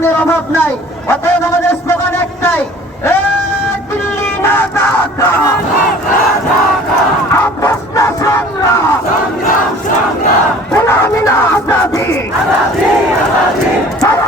স্লোগানের অভাব নাই অতএব আমাদের স্লোগান একটাই দিল্লি না ঢাকা আপোষটা সংগ্রাম। গোলামি আজাদি। আজাদি আজাদি।